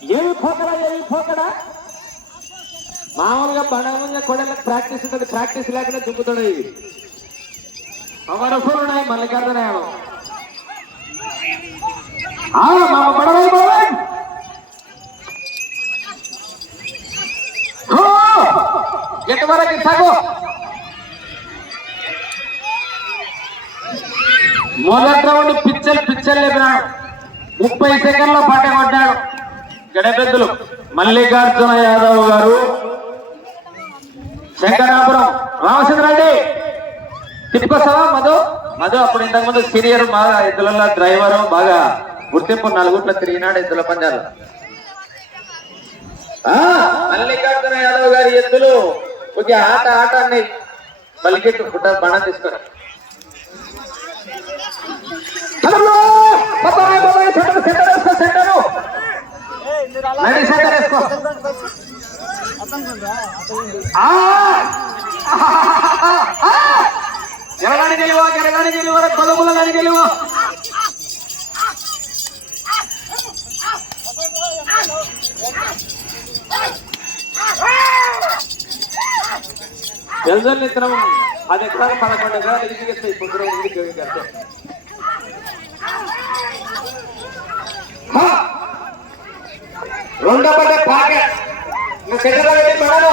పోకడా మామూలుగా బండ కొడలకు ప్రాక్టీస్ ఉంటుంది ప్రాక్టీస్ లేకుండా దుబ్బుతాడు ఇవి పవర్ఫుల్ ఉన్నాయి మల్లికార్జున యాదవ్. ఆ, మామ పడవై పడవై. ఎంతవరకు సాగు మొదటి రౌండ్ పిచ్చలు పిచ్చలు లేపినాడు. ముప్పై సెకండ్ల పట్ట కొట్టాడు గడపెద్దులు మల్లికార్జున యాదవ్ గారు శంకరాపురం. రామచంద్రెడ్డి తిప్పుకొస్తావా మధు? మధు అప్పుడు ఇంతకుముందు సీనియర్ బాగా ఎద్దులలో డ్రైవర్ బాగా గుర్తింపు నలుగుట్ల తిరిగినాడు ఎద్దుల పందాలు ఆ, మల్లికార్జున యాదవ్ గారి ఎద్దులు కొద్దిగా ఆట ఆట అన్నాయి మల్లికెట్టు పుట్ట బాణ తీసుకున్నారు. నడి సెంటర్ వేసుకో. ఆ! ఆ! ఎరగాని గెలువ ఎరగాని గెలువ కొలముల గాని గెలువ తెలుసండి ఇతరం పది ఎకరాలు పదకొండు ఎకరాలు ఎదిగిస్తాయి పొద్దున ఎనిమిది గంటలు రెండో పడ్డ పాకెట్. ఇంకా సెంటర్ పెట్టి పడను